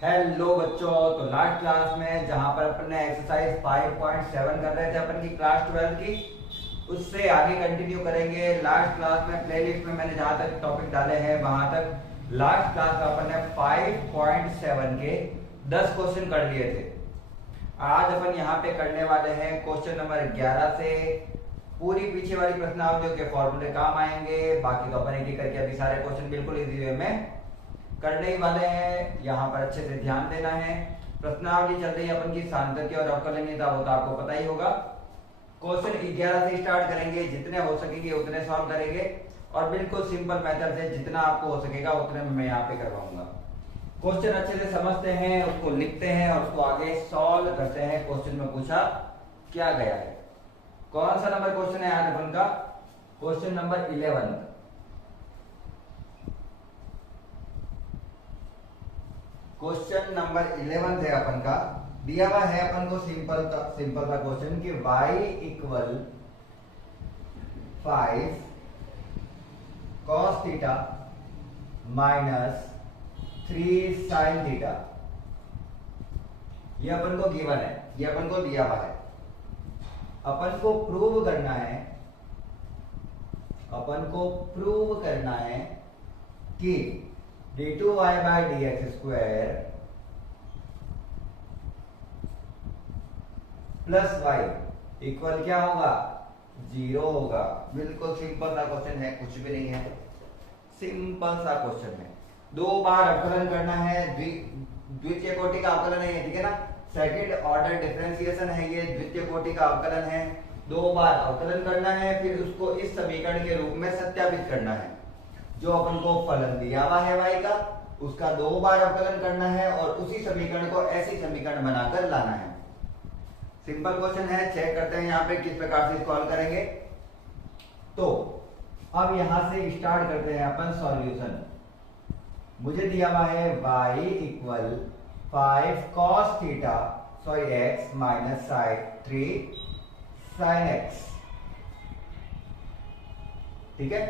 Hello बच्चों, तो last class में जहां पर अपन ने एक्सरसाइज 5.7 कर रहे थे अपन की क्लास 12 की, उससे आगे कंटिन्यू करेंगे। लास्ट क्लास में प्लेलिस्ट में मैंने जहां तक टॉपिक डाले हैं वहां तक लास्ट क्लास में अपन ने 5.7 के 10 क्वेश्चन कर लिए थे। आज अपन यहाँ पे करने वाले हैं क्वेश्चन नंबर 11 से। पूरी पीछे वाली प्रश्नावलियों के फॉर्मूले काम आएंगे, बाकी तो अपन एक एक करके अभी सारे क्वेश्चन बिल्कुल इजी वे में करने ही वाले हैं। यहाँ पर अच्छे से ध्यान देना है। प्रश्नावली चल रही है अपन की सांख्यिकी और अवकलनीयता, वो तो आपको पता ही होगा। क्वेश्चन 11 से स्टार्ट करेंगे, जितने हो सकेंगे उतने सॉल्व करेंगे और बिल्कुल सिंपल मेथड से जितना आपको हो सकेगा उतने मैं यहाँ पे करवाऊंगा। क्वेश्चन अच्छे से समझते हैं, उसको लिखते हैं और उसको आगे सॉल्व करते हैं। क्वेश्चन में पूछा क्या गया है। कौन सा नंबर क्वेश्चन है आज अपन का? Question number 11। क्वेश्चन नंबर 11 है अपन का। दिया हुआ है अपन को सिंपल सा क्वेश्चन कि y equal 5 cos theta minus 3 sin theta. ये अपन को गिवन है, ये अपन को दिया हुआ है। अपन को प्रूव करना है, अपन को प्रूव करना है कि d2y by d x square plus y equal क्या होगा? 0 होगा। बिल्कुल सिंपल सा क्वेश्चन है, कुछ भी नहीं है, सिंपल सा क्वेश्चन है। 2 बार अवकलन करना है, द्वितीय कोटि का अवकलन है ये, ठीक है ना। सेकंड ऑर्डर डिफरेंशिएशन है ये, द्वितीय कोटि का अवकलन है। 2 बार अवकलन करना है, फिर उसको इस समीकरण के रूप में सत्यापित करना है। जो अपन को फलन दिया हुआ है y का, उसका 2 बार अवकलन करना है और उसी समीकरण को ऐसी समीकरण बनाकर लाना है। सिंपल क्वेश्चन है। चेक करते हैं यहाँ पे किस प्रकार से सॉल्व करेंगे। तो अब यहां से स्टार्ट करते हैं अपन सॉल्यूशन। मुझे दिया हुआ है y equal 5 cos theta x minus 3 sin x, ठीक है।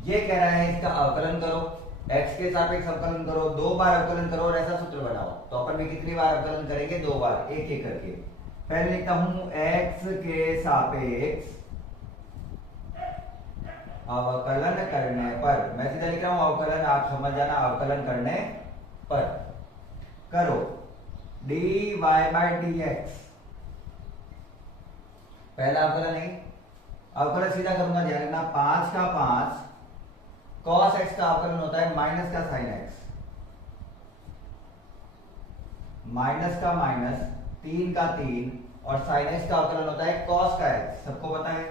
ये कह रहा है इसका अवकलन करो, x के सापेक्ष अवकलन करो, 2 बार अवकलन करो और ऐसा सूत्र बनाओ। तो अपन भी कितनी बार अवकलन करेंगे? 2 बार, एक एक करके। पहले लिखता हूं x के सापेक्ष अवकलन करने पर, मैं सीधा लिख रहा हूं अवकलन, आप समझ जाना, अवकलन करने पर करो dy बाई dx। पहला अवकलन है, अवकलन सीधा करूंगा, ध्यान रखना। 5 का 5 cos x का अवकलन होता है माइनस का sin x, माइनस का माइनस 3 का 3 और sin x का अवकलन होता है cos का x। सबको पता है,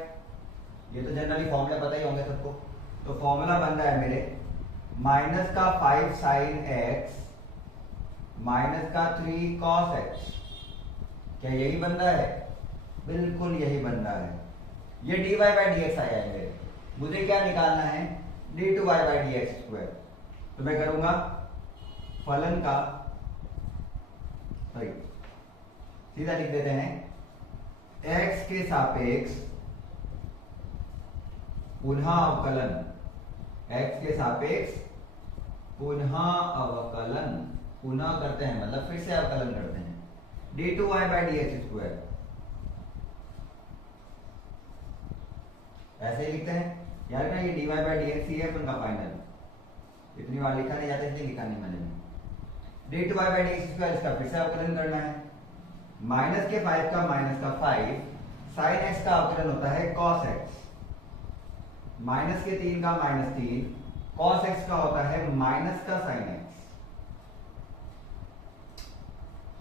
ये तो जनरली फॉर्मूला पता ही होंगे सबको। तो फॉर्मूला बन रहा है मेरे माइनस का 5 sin x माइनस का 3 cos x। क्या यही बन रहा है? बिल्कुल यही बन रहा है। ये dy बाई dx आया है मेरे। मुझे क्या निकालना है? d2y by d x square. तो मैं करूंगा फलन का, सॉरी सीधा लिख देते हैं, x के सापेक्ष पुनः अवकलन, x के सापेक्ष पुनः अवकलन, पुनः करते हैं मतलब फिर से अवकलन करते हैं, d2y by d x square. ऐसे ही लिखते हैं यार ना, ये dy बाई डी एक्स ही है अपन का फाइनल। इतनी बार लिखा नहीं जाता इसलिए लिखा नहीं मैंने। d2y by d x square, इसका फिर से अवकलन करना है। माइनस के 5 का माइनस का 5 sin x का अवकलन होता है cos x, माइनस के 3 का माइनस 3 cos x का होता है माइनस का sin x।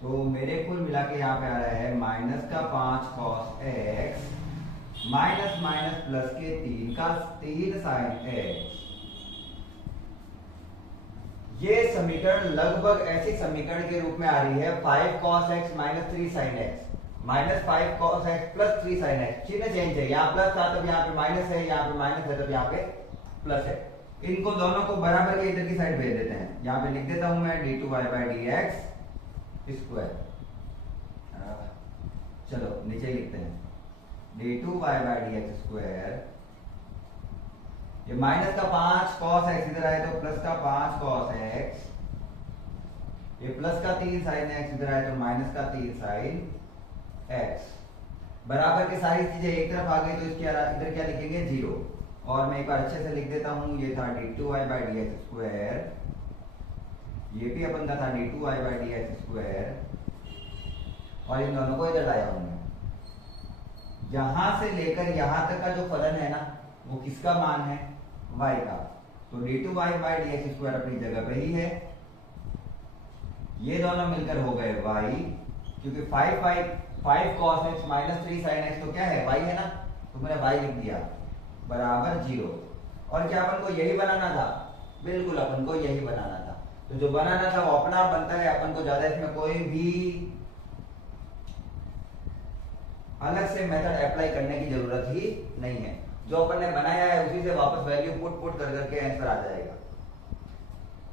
तो मेरे कुल मिला के यहाँ पे आ रहा है माइनस का 5 cos x minus minus plus के 3 का 3 sin x। ये समीकरण लगभग ऐसी समीकरण के रूप में आ रही है 5 cos x minus 3 sin x minus 5 cos x plus 3 sin x। चिन्ह चेंज है, यहाँ प्लस था तब यहाँ पे माइनस है, यहाँ पे माइनस है तब यहाँ पे प्लस है। इनको दोनों को बराबर के इधर की साइड भेज देते हैं। यहाँ पे लिख देता हूं मैं d2y by d x square. चलो नीचे लिखते हैं d2y by d x square ये माइनस का 5 cos x इधर आए तो प्लस का 5 cos x ये प्लस का 3 साइन एक्स इधर आए तो माइनस का 3 साइन एक्स बराबर के सारी चीजें एक तरफ आ गई तो इसके इधर क्या लिखेंगे 0। और मैं एक बार अच्छे से लिख देता हूं, ये था d2y/dx², ये भी अपन का था d2y/dx², और इन दोनों को इधर लाया हूं मैं। यहां से लेकर यहां तक का जो फलन है ना वो किसका मान है, y का। तो d2y/dx² अपनी जगह पे ही है, ये दोनों मिलकर हो गए y, क्योंकि 5 cos x minus 3 sin x तो क्या है y है ना, तो मैंने y लिख दिया बराबर 0। और क्या अपन को यही बनाना था, बिल्कुल अपन को यही बनाना था। तो जो बनाना था वो अपना आप बनता है, अपन को ज्यादा इसमें कोई भी अलग से मेथड अप्लाई करने की जरूरत ही नहीं है। जो अपन ने बनाया है उसी से वापस वैल्यू पुट कर करके आंसर आ जाएगा।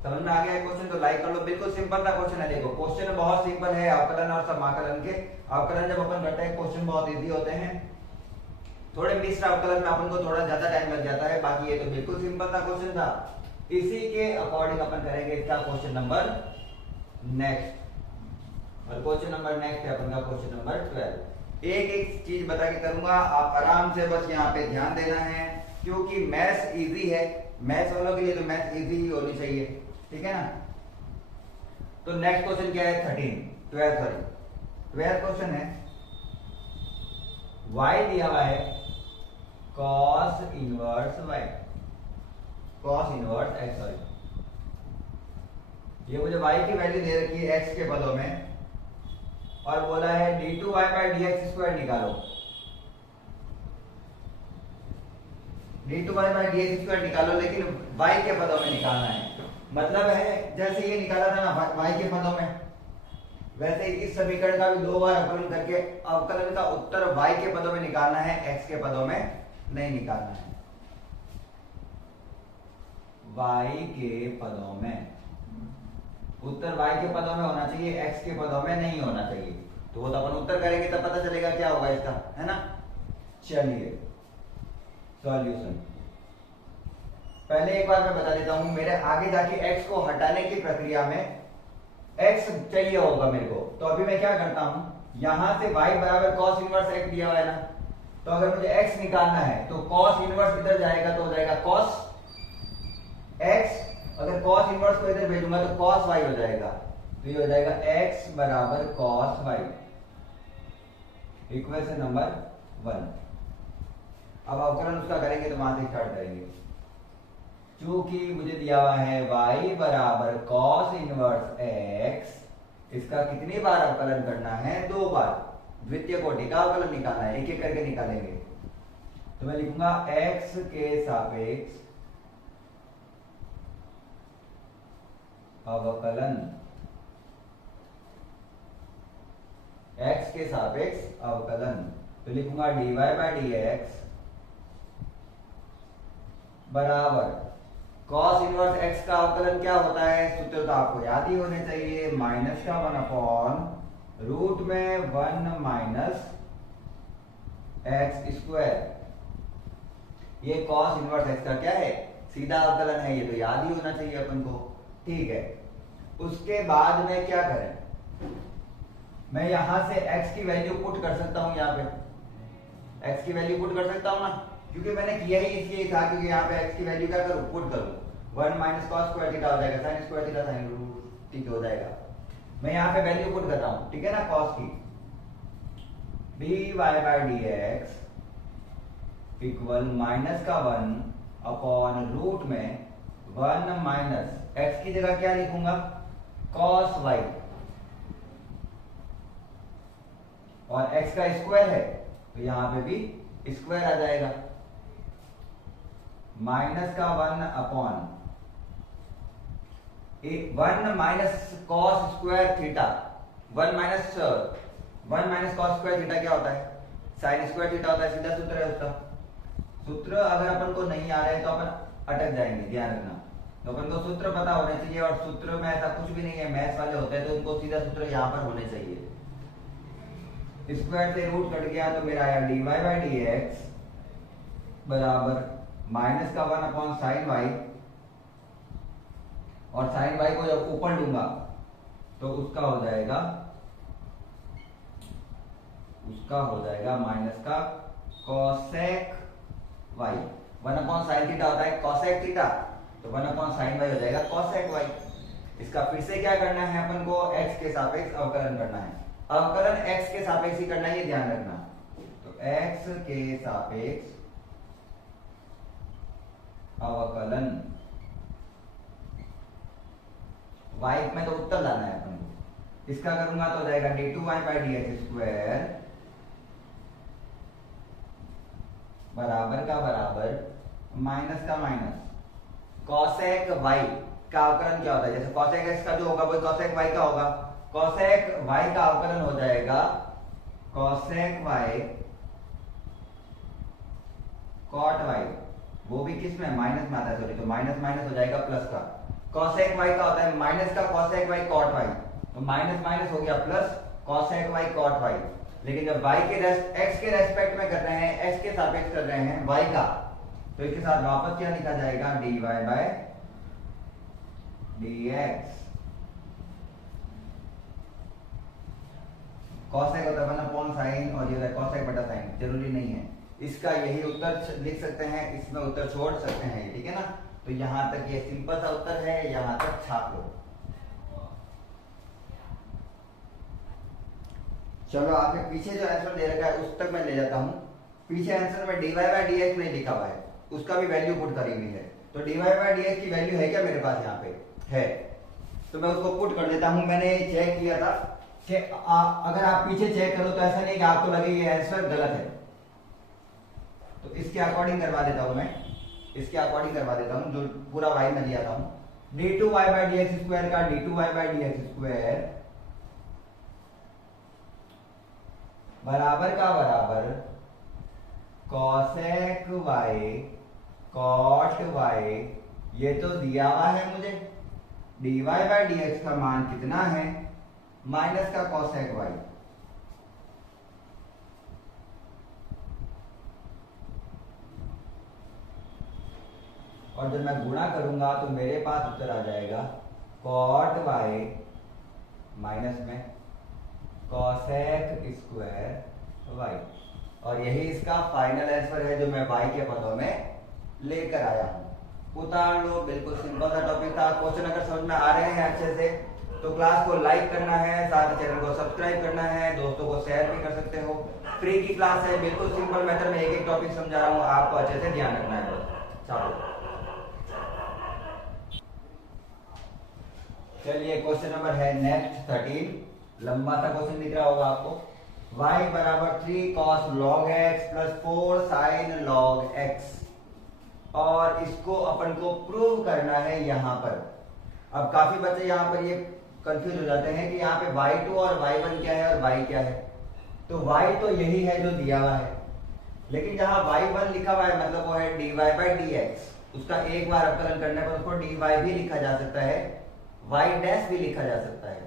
समझ में आ गया है क्वेश्चन तो लाइक कर लो। बिल्कुल सिंपल सा क्वेश्चन है। देखो क्वेश्चन बहुत सिंपल है, अवकलन और समाकलन के। अवकलन जब अपन करते हैं क्वेश्चन बहुत इजी होते हैं, थोड़े मिश्र अवकलन में अपन को थोड़ा ज्यादा टाइम लग जाता है, बाकी ये तो बिल्कुल सिंपल सा क्वेश्चन था। इसी के अकॉर्डिंग अपन करेंगे इसका क्वेश्चन नंबर नेक्स्ट। और क्वेश्चन नंबर नेक्स्ट है अपन का क्वेश्चन नंबर 12। एक एक चीज बता के करूंगा, आप आराम से बस यहाँ पे ध्यान देना है, क्योंकि मैथ्स इजी है। मैथ्स वालों के लिए तो मैथ्स इजी ही होनी चाहिए, ठीक है ना। तो नेक्स्ट क्वेश्चन क्या है, 12th क्वेश्चन है, y दिया हुआ है cos inverse y, cos inverse x, sorry ये मुझे y की वैल्यू दे रखी है x के पदों में, और बोला है d2y/dx² निकालो। d2y/dx² निकालो, लेकिन y के पदों में निकालना है। मतलब है जैसे ये निकाला था ना y के पदों में, वैसे इस समीकरण का भी 2 बार अवकलन करके अवकलन का उत्तर y के पदों में निकालना है, x के पदों में नहीं निकालना है। y के पदों में उत्तर y के पदों में होना चाहिए, x के पदों में नहीं होना चाहिए। तो वो तो अपन उत्तर करेंगे तब पता चलेगा क्या होगा इसका, है ना। चलिए सॉल्यूशन पहले एक बार मैं बता देता हूं, मेरे आगे जाके x को हटाने की प्रक्रिया में x चाहिए होगा मेरे को। तो अभी मैं क्या करता हूं, यहां से y बराबर cos इनवर्स x दिया हुआ है ना, तो अगर मुझे x निकालना है तो cos इनवर्स इधर जाएगा तो हो जाएगा cos x, अगर cos इनवर्स को इधर भेजूंगा तो cos y हो जाएगा। तो ये हो जाएगा x बराबर cos y, इक्वेशन नंबर 1। अब अवकलन उसका करेंगे तो वहां से स्टार्ट करेंगे। चूंकि मुझे दिया हुआ है y बराबर cos इनवर्स x, इसका कितनी बार अवकलन करना है, 2 बार। द्वितीय कोटि का अवकलन निकालना है, एक एक करके निकालेंगे। तो मैं लिखूंगा x के सापेक्ष अवकलन, x के सापेक्ष अवकलन। तो लिखूंगा dy/dx बराबर cos इनवर्स x का अवकलन क्या होता है, सूत्र तो आपको याद ही होने चाहिए, माइनस का 1 रूट में 1 माइनस x²। ये cos इनवर्स x का क्या है, सीधा अवकलन है, ये तो याद ही होना चाहिए अपन को, ठीक है। उसके बाद में क्या करें, मैं यहां से x की वैल्यू पुट कर सकता हूं, यहाँ पे x की वैल्यू पुट कर सकता हूं ना, क्योंकि मैंने किया ही इसलिए था क्योंकि यहाँ पे x की वैल्यू क्या करूं, पुट करूं। 1 माइनस cos स्क्वायर थीटा हो जाएगा, sin square theta sin root ठीक हो जाएगा। मैं यहाँ पे वैल्यू पुट कर रहा हूं, ठीक है ना, cos की dy/dx इक्वल माइनस का 1 अपॉन रूट में 1 माइनस x की जगह क्या लिखूंगा, cos y, और x का स्क्वायर है तो यहां पे भी स्क्वायर आ जाएगा, माइनस का 1 upon 1 minus cos square theta, 1 minus cos square theta क्या होता है, sin स्क्वायर थीटा होता है, सीधा सूत्र है उसका। सूत्र अगर अपन को नहीं आ रहा है तो अपन अटक जाएंगे, ध्यान रखना। तो अपन को सूत्र पता होने चाहिए, और सूत्र में ऐसा कुछ भी नहीं है, मैथ्स वाले होते हैं तो उनको सीधा सूत्र यहाँ पर होने चाहिए। स्क्वायर से रूट कट गया तो मेरा आया dy/dx बराबर माइनस का 1 अपॉन साइन y, और साइन y को जब ऊपर लूंगा तो उसका हो जाएगा माइनस का कोसेक वाई। 1/sin थीटा होता है कोसेक थीटा, तो 1/sin वाई हो जाएगा कोसेक वाई। इसका फिर से क्या करना है अपन को, x के सापेक्ष अवकलन करना है। अवकलन x के सापेक्ष ही करना है, ये ध्यान रखना। तो x के सापेक्ष अवकलन y में तो उत्तर लाना है अपन को। इसका करूंगा तो हो जाएगा d2y/dx² बराबर का बराबर माइनस का माइनस कोसेक y का अवकलन क्या होता है, जैसे कोसेक x का जो होगा वो कोसेक y का होगा। कोसेक y का अवकलन हो जाएगा कोसेक y कॉट y, वो भी किस में, माइनस में आता है, सॉरी, तो माइनस माइनस हो जाएगा प्लस का। कोसेक y का होता है माइनस का कोसेक y कॉट y, तो माइनस माइनस हो गया plus cosec y cot y। लेकिन जब y के x के रेस्पेक्ट में कर रहे हैं, x के सापेक्ष कर रहे हैं y का, तो इसके साथ वापस क्या लिखा जाएगा, dy/dx। कोसेक होता है sin और ये कोसेक बटा साइन, जरूरी नहीं है। इसका यही उत्तर लिख सकते हैं, इसमें उत्तर छोड़ सकते हैं, ठीक है ना। तो यहां तक ये सिंपल सा उत्तर है, यहां तक छाप लो। चलो आपके पीछे जो आंसर दे रखा है उस तक मैं ले जाता हूं। पीछे आंसर में dy/dx नहीं लिखा हुआ है, उसका भी वैल्यू पुट करी हुई है। तो dy/dx की वैल्यू है क्या मेरे पास, यहाँ पे है, तो मैं उसको पुट कर देता हूं। मैंने चेक किया था कि अगर आप पीछे चेक करो तो ऐसा नहीं कि आपको लगे ये आंसर गलत है, तो इसके अकॉर्डिंग करवा देता हूं मैं, इसके अकॉर्डिंग करवा देता हूं जो पूरा y में लिया था। d2y/dx² का d2y/dx² बराबर का बराबर कोसेक y कॉट y, ये तो दिया हुआ है मुझे। dy/dx का मान कितना है, माइनस का कोसेक y। और जब मैं गुणा करूंगा तो मेरे पास उत्तर आ जाएगा कॉट y माइनस में कोसेक स्क्वायर y। और यही इसका फाइनल आंसर है जो मैं y के पदों में लेकर आया हूं। उतार लो, बिल्कुल सिंपल सा टॉपिक था। क्वेश्चन अगर समझ में आ रहे हैं अच्छे से तो क्लास को लाइक करना है, साथ ही चैनल को सब्सक्राइब करना है, दोस्तों को शेयर भी कर सकते हो। फ्री की क्लास है, बिल्कुल सिंपल मेथड में एक एक टॉपिक समझा रहा हूँ, आपको अच्छे से ध्यान रखना है। चलो चलिए क्वेश्चन नंबर है नेक्स्ट 13, लंबा सा क्वेश्चन दिख रहा होगा आपको। y बराबर 3 cos log x plus 4 sin log x, और इसको अपन को प्रूव करना है यहाँ पर। अब काफी बच्चे यहाँ पर ये कंफ्यूज हो जाते हैं कि यहाँ पे y2 और y1 क्या है और y क्या है। तो y तो यही है जो दिया हुआ है, लेकिन जहाँ y1 लिखा हुआ है मतलब वो है dy/dx, उसका एक बार अवकलन करने पर उसको dy भी लिखा जा सकता है, y डैश भी लिखा जा सकता है।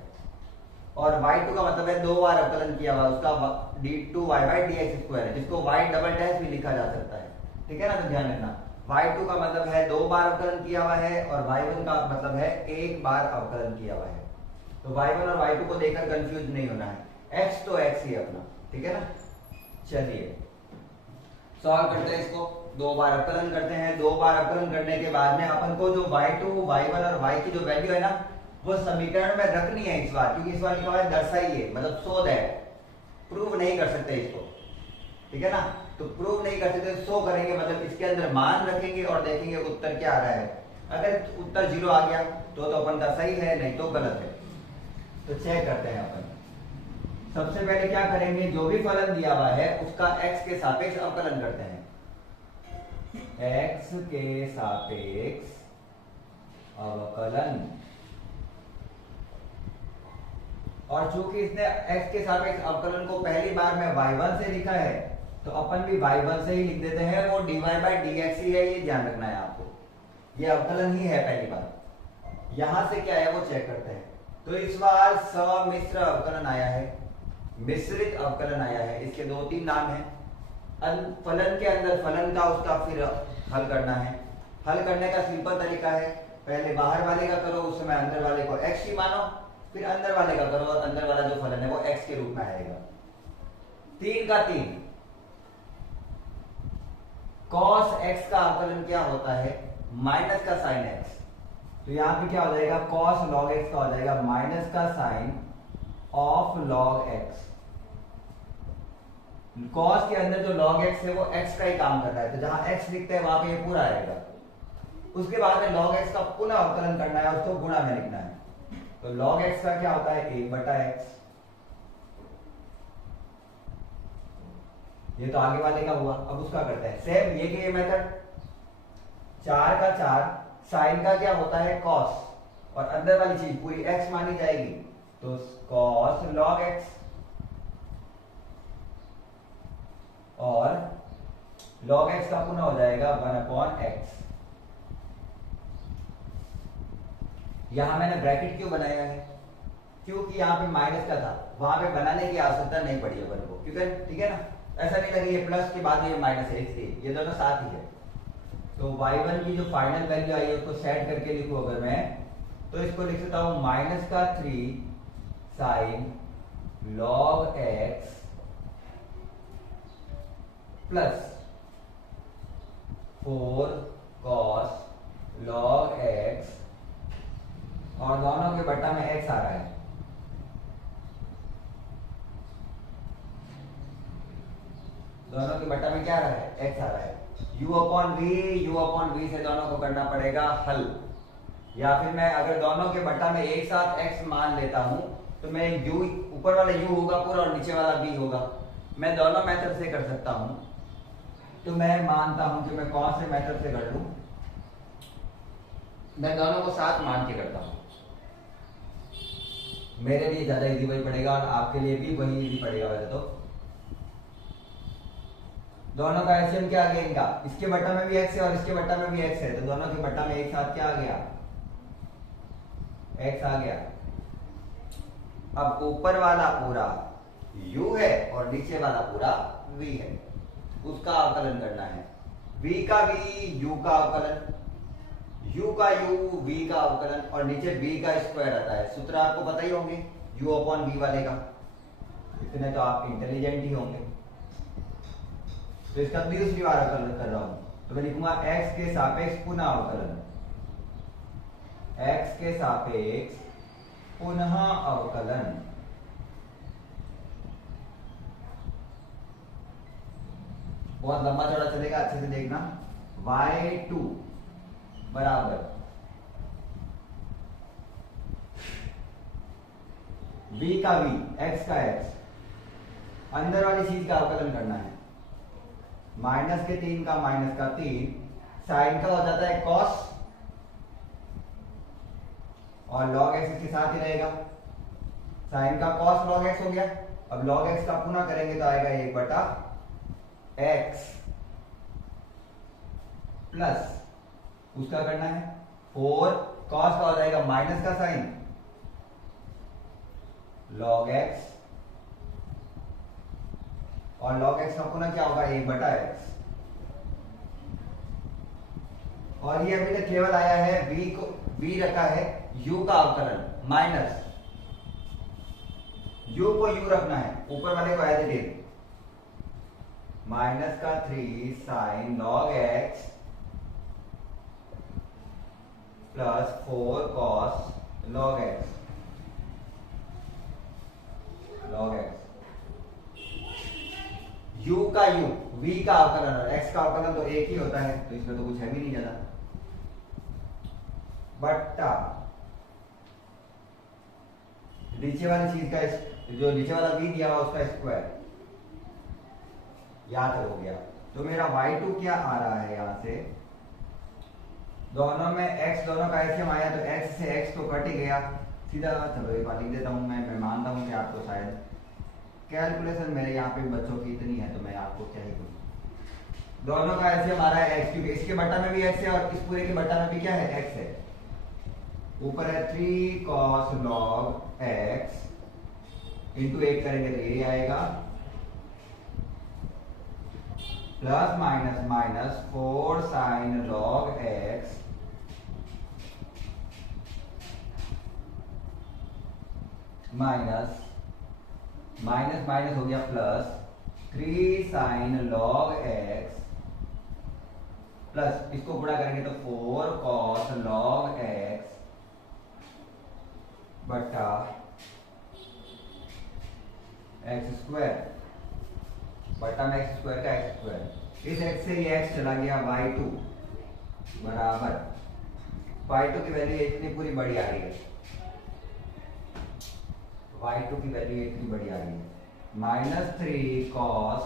और y2 का मतलब है दो बार अवकलन किया हुआ, उसका d2y/dx² है, जिसको y डबल डैश भी लिखा जा सकता है, ठीक है ना। तो ध्यान रखना, y2 का मतलब है दो बार अवकलन किया हुआ है और y1 का मतलब है एक बार अवकलन किया हुआ है। तो y1 और y2 को देखकर कंफ्यूज नहीं होना है, x तो x ही अपना, ठीक है ना। चलिए सॉल्व करते हैं इसको, दो बार अवकलन करते हैं। दो बार अवकलन करने के बाद में अपन को जो y2, y1 और y की जो वैल्यू है ना वो समीकरण में रखनी है इस बार, क्योंकि इस बार लिखा हुआ है दर्शाइए, मतलब शो दैट, प्रूव नहीं कर सकते इसको, ठीक है ना। तो प्रूव नहीं कर सकते, शो करेंगे, मतलब इसके अंदर मान रखेंगे और देखेंगे उत्तर क्या आ रहा है। अगर उत्तर 0 आ गया तो अपन का सही है, नहीं तो गलत है। तो चेक करते हैं अपन। सबसे पहले क्या करेंगे, जो भी फलन दिया हुआ है उसका x के सापेक्ष अवकलन करते हैं। x के सापेक्ष अवकलन, और चूंकि इसने x के सापेक्ष अवकलन को पहली बार में y1 से लिखा है तो अपन भी y1 से ही लिख देते हैं, वो dy/dx ही है, ये ध्यान रखना है आपको, ये अवकलन ही है पहली बार। यहां से क्या है वो चेक करते हैं। तो इस बार सम्मिश्र अवकलन आया है, मिश्रित अवकलन आया है, इसके 2-3 नाम हैं। फलन के अंदर फलन का उसका फिर हल करना है। हल करने का सिंपल तरीका है, पहले बाहर वाले का करो, उस समय अंदर वाले को x ही मानो, फिर अंदर वाले का करो और अंदर वाला जो फलन है वो x के रूप में आएगा। 3 का 3 cos x का अवकलन क्या होता है, माइनस का साइन x। तो यहां पे क्या हो जाएगा, cos log x का हो जाएगा माइनस का sine of log x। cos के अंदर जो log x है वो x का ही काम कर रहा है, तो जहां x लिखते हैं वहां पे ये पूरा आएगा। उसके बाद में log x का पुनः अवकलन करना है, उसको गुणा में लिखना है। तो log x का क्या होता है, 1/x। ये तो आगे वाले का हुआ। अब उसका करते हैं सेम ये कि ये मेथड 4 का 4 साइन का क्या होता है cos और अंदर वाली चीज पूरी x मानी जाएगी, तो cos log x और log x का पुनः हो जाएगा 1/x। यहां मैंने ब्रैकेट क्यों बनाया है, क्योंकि यहां पे माइनस का था, वहां पे बनाने की आवश्यकता नहीं पड़ी अपन को, क्योंकि ठीक है ना, ऐसा नहीं लगे ये प्लस के बाद ये माइनस है, ये दोनों साथ ही है। तो y1 की जो फाइनल वैल्यू आई है उसको सेट करके लिखूं अगर मैं, तो इसको लिख सकता हूं माइनस का 3 sine log x plus 4 cos log x, और दोनों के बट्टा में x आ रहा है। दोनों के बट्टा में क्या आ रहा है, x आ रहा है। u/v से दोनों को करना पड़ेगा हल, या फिर मैं अगर दोनों के बट्टा में एक साथ x मान लेता हूं तो मैं u, ऊपर वाला u होगा पूरा और नीचे वाला v होगा। मैं दोनों मेथड से कर सकता हूं, तो मैं मानता हूं कि मैं कौन से मेथड से कर लूं, मैं दोनों को साथ मान के करता हूं। मेरे लिए ज्यादा इजी वही पड़ेगा और आपके लिए भी वही इजी पड़ेगा। वैसे तो दोनों का एलसीएम क्या आ गया इनका, इसके बट्टा में भी x है और इसके बट्टा में भी x है, तो दोनों के बट्टा में एक साथ क्या आ गया, x आ गया। अब ऊपर वाला पूरा u है और नीचे वाला पूरा v है, उसका अवकलन करना है। v का v u का अवकलन, u का u v का अवकलन, और नीचे v का स्क्वायर आता है। सूत्र आपको पता ही होंगे u/v वाले का, इतने तो आप इंटेलिजेंट ही होंगे। तो इसका दूसरी बार अवकलन कर रहा हूं, तो मैं लिखूंगा x के सापेक्ष पुनः अवकलन, x के सापेक्ष पुनः अवकलन। बहुत लंबा चौड़ा चलेगा, अच्छे से देखना। y2 बराबर v का v, x का x, अंदर वाली चीज का अवकलन करना है। माइनस के 3 का माइनस का 3, साइन का हो जाता है cos और log x इसके साथ ही रहेगा। साइन का cos log x हो गया। अब log x का पुनः करेंगे तो आएगा 1/x प्लस उसका करना है 4 cos का हो जाएगा माइनस का साइन log x, और log x का पुनः क्या होगा 1/x। और ये अभी तक केवल आया है v को, v रखा है u का अवकलन माइनस u को u रखना है, ऊपर वाले को एज इट इज माइनस का 3 sine log x plus 4 cos log x u का u, v का अवकलन और x का अवकलन तो एक ही होता है, तो इसमें तो कुछ है भी नहीं ज्यादा, बट्टा नीचे वाली चीज का, जो नीचे वाला v दिया हुआ उसका स्क्वायर, याद हो गया। तो मेरा y2 क्या आ रहा है, यहां से दोनों में x, दोनों का एलसीएम आया तो x से x तो कट ही गया सीधा। चलो एक बार लिख देता हूं, मैं मानता हूं कि आपको शायद कैलकुलेशन मेरे यहाँ पे बच्चों की इतनी है, तो मैं आपको क्या ही कहूँ। दोनों का एलसीएम आ रहा है x, क्योंकि इसके बट्टा में भी x है और इस पूरे के बट्टा में भी क्या है, x है। ऊपर है 3 cos log x इंटू 1 करेंगे तो ये आएगा, plus minus minus 4 sine log x minus minus minus हो गया plus 3 sine log x plus इसको गुणा करेंगे तो 4 कॉस लॉग एक्स बटा एक्स स्क्वायर बटा में एक्स स्क्वायर का एक्स स्क्वायर। इस एक्स से ये एक्स चला गया y2 बराबर y2 की वैल्यू इतनी पूरी बड़ी आ रही है, y2 की वैल्यू इतनी बड़ी आ रही है -3 cos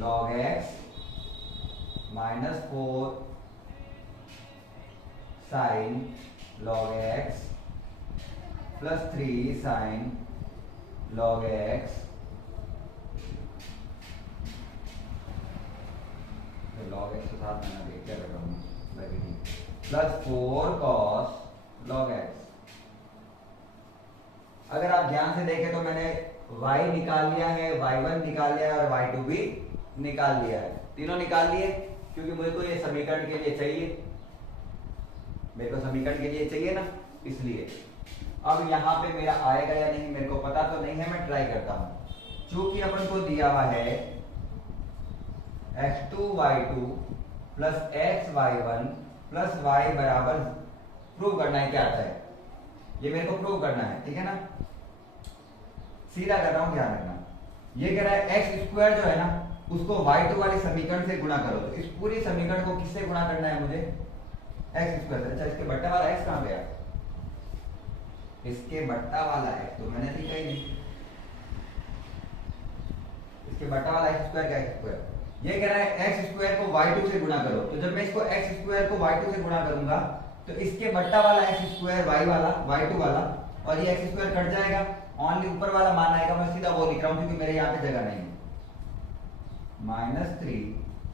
log x -4 sin log x plus 3 sin log x log x के साथ मैंने देख क्या कर रहा हूँ प्लस 4 cos log x। अगर आप ध्यान से देखें तो मैंने y निकाल लिया है, y1 निकाल लिया है और y2 भी निकाल लिया है, तीनों निकाल लिए क्योंकि मुझे को ये समीकरण के लिए चाहिए, मेरे को समीकरण के लिए चाहिए ना, इसलिए। अब यहाँ पे मेरा आएगा या नहीं मेरे को पता तो नहीं है, मैं ट्राई करता हूं। चूंकि अपन को दिया हुआ है x2y2 plus xy1 plus y बराबर प्रूव करना है क्या आता है, ये मेरे को प्रूव करना है, ठीक है ना। सीधा कर रहा हूं, ध्यान रखना। ये कह रहा है एक्स स्क्वायर जो है ना उसको y2 वाले समीकरण से गुणा करो, तो इस पूरी समीकरण को किससे गुणा करना है मुझे, एक्स स्क्वायर से। अच्छा इसके बट्टा वाला एक्स कहां गया, इसके बट्टा वाला एक्स तो मैंने लिखा ही नहीं, इसके बट्टा वाला एक्स स्क्वायर का एक्स स्क्वायर। ये कह रहा है एक्स स्क्वायर को y2 से गुणा करो, तो जब मैं इसको एक्स स्क्वायर को y2 से गुणा करूंगा तो इसके बट्टा वाला एक्स स्क्वायर y वाला y2 वाला और ये एक्स स्क्वायर कट जाएगा, ओनली ऊपर वाला मान आएगा। मैं सीधा वो लिख रहा हूं क्योंकि मेरे यहाँ पे जगह नहीं है। -3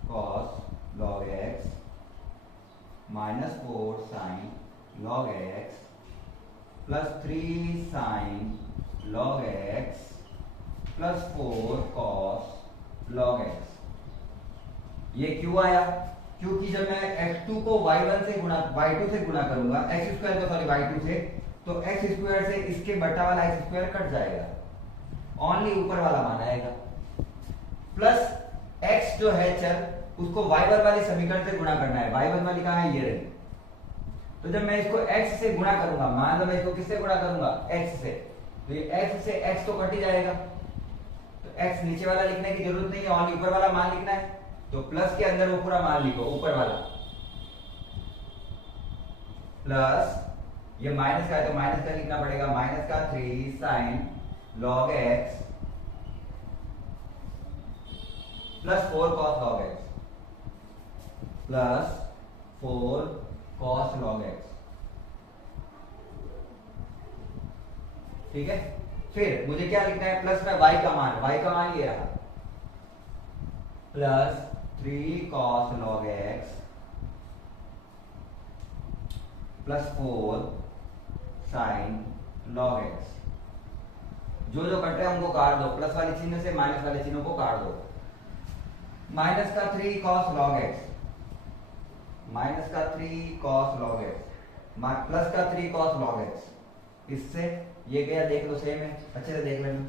cos log x -4 sin log x plus 3 sin log x plus 4 cos log x। ये क्यों आया, क्योंकि जब मैं x2 को y1 से गुणा y2 से गुणा करूंगा, x स्क्वायर को सॉरी y2 से, तो x स्क्वायर से इसके बट्टा वाला x स्क्वायर कट जाएगा, ओनली ऊपर वाला मान आएगा। प्लस x जो है चर उसको y1 वाले समीकरण से गुणा करना है, y1 वाली कहां है, ये रही। तो जब मैं इसको x से गुणा करूंगा, मान लो मैं इसको किससे गुणा करूंगा, x से, तो ये x से x तो कट ही जाएगा, तो x नीचे वाला लिखने की जरूरत नहीं है, ओनली ऊपर वाला मान लिखना है। तो प्लस के अंदर वो पूरा मान लिखो, ऊपर वाला प्लस ये माइनस का है तो माइनस का लिखना पड़ेगा, माइनस का 3 sin log x plus 4 cos log x plus 4 cos log x, ठीक है। फिर मुझे क्या लिखना है, प्लस में y का मान ये रहा, plus 3 cos log x plus 4 sin log x। जो जो कट रहे हैं उनको काट दो, प्लस वाले चिन्ह से माइनस वाले चिन्हों को काट दो। माइनस का 3 cos log x, माइनस का 3 cos log x प्लस का 3 cos log x, इससे ये गया, देख लो सेम है, अच्छे से देख लेना।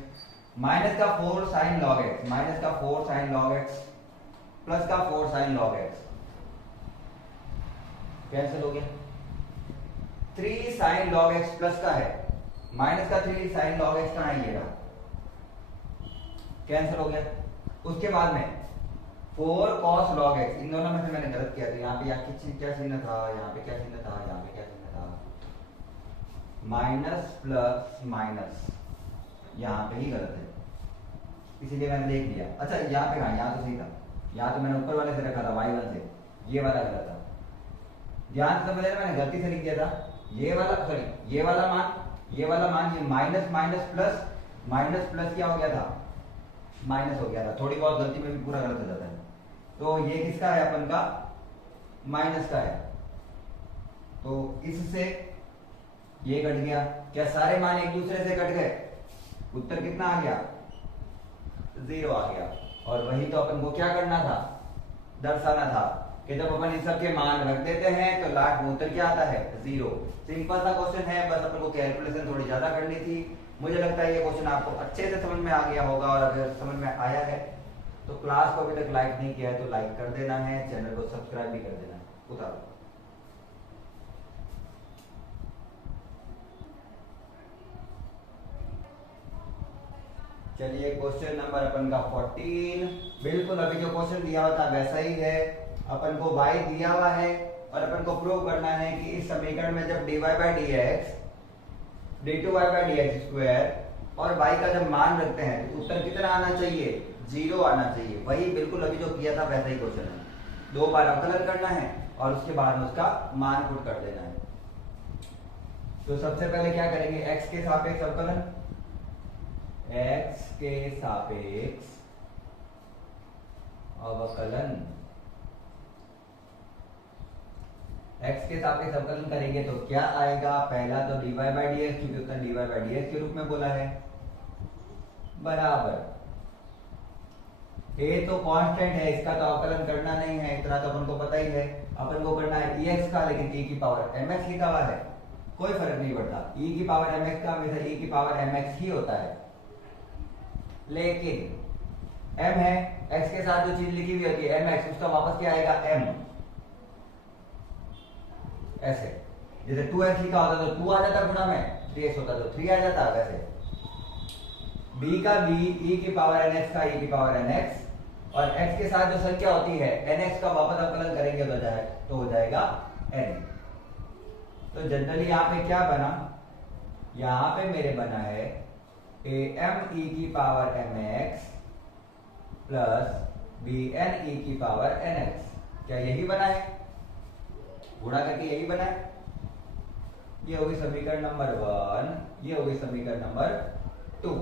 माइनस का 4 sin log x, माइनस का 4 sin log x प्लस का 4 sin log x कैंसिल हो गया। 3 sin log x प्लस का है, माइनस का 3 sin log x कहां है, ये रहा, कैंसिल हो गया। उसके बाद में 4 cos log x, इन दोनों में से मैंने गलत किया था, यहाँ पे क्या चिन्ह था, यहाँ पे क्या चिन्ह था, यहाँ पे क्या चिन्ह था, माइनस प्लस माइनस, यहाँ पे ही गलत है, इसीलिए मैंने देख लिया। अच्छा यहाँ पे कहा, यहाँ तो सही था, यहाँ तो मैंने ऊपर वाले से रखा था y1 से, ये वाला गलत था, ध्यान से समझ लेना, मैंने गलती से लिख दिया था। ये वाला सॉरी ये वाला मान ये माइनस माइनस प्लस क्या हो गया था, माइनस हो गया था, थोड़ी बहुत गलती में भी पूरा गलत हो जाता है। तो ये किसका है, अपन का माइनस का है, तो इससे ये कट गया। क्या सारे मान एक दूसरे से कट गए, उत्तर कितना आ गया, 0 आ गया। और वही तो अपन को क्या करना था, दर्शाना था कि जब अपन इन सब के मान रख देते हैं तो लास्ट में उत्तर क्या आता है, 0। सिंपल सा क्वेश्चन है, बस अपन को कैलकुलेशन थोड़ी ज्यादा करनी थी, मुझे लगता है ये क्वेश्चन आपको अच्छे से समझ में आ गया होगा, और अगर समझ में आया है तो क्लास को अभी तक लाइक नहीं किया है तो लाइक कर देना है, चैनल को सब्सक्राइब भी कर देना है। उतारो। चलिए क्वेश्चन नंबर अपन का 14, बिल्कुल अभी जो क्वेश्चन दिया हुआ था वैसा ही है। अपन को y दिया हुआ है और अपन को प्रूव करना है कि इस समीकरण में जब dy by d x d2y by d x square और y का जब मान रखते हैं तो उत्तर कितना आना चाहिए, 0 आना चाहिए। वही बिल्कुल अभी जो किया था वैसा ही क्वेश्चन है। 2 बार अवकलन करना है और उसके बाद में उसका मान पुट कर देना है। तो सबसे पहले क्या करेंगे, x के सापेक्ष अवकलन, x के सापेक्ष अवकलन, x के सापेक्ष अवकलन करेंगे तो क्या आएगा, पहला तो dy बाई डी एक्स, क्योंकि उत्तर dy बाई डी एक्स के रूप में बोला है, बराबर a तो कांस्टेंट है, इसका तो अवकलन करना नहीं है, इतना तो अपन को पता ही है। अपन को करना है ex का, लेकिन e की पावर mx लिखा हुआ है, कोई फर्क नहीं पड़ता। e की पावर mx का हमेशा e की पावर mx ही होता है, लेकिन m है, x के साथ जो चीज लिखी हुई होती है mx, उसका वापस क्या आएगा m, ऐसे जैसे 2x लिखा होता तो 2 आ जाता गुणा में, 3x होता तो 3 आ जाता। वैसे b का b, e की पावर nx का e की पावर nx, और x के साथ जो संख्या होती है nx का वापस अवकलन करेंगे तो हो जाएगा n। तो जनरली यहाँ पे क्या बना, यहाँ पे मेरे बना है am e की power mx plus bn e की पावर nx। क्या यही बना है, गुणा करके यही बना है। ये होगी समीकरण नंबर 1, ये होगी समीकरण नंबर 2।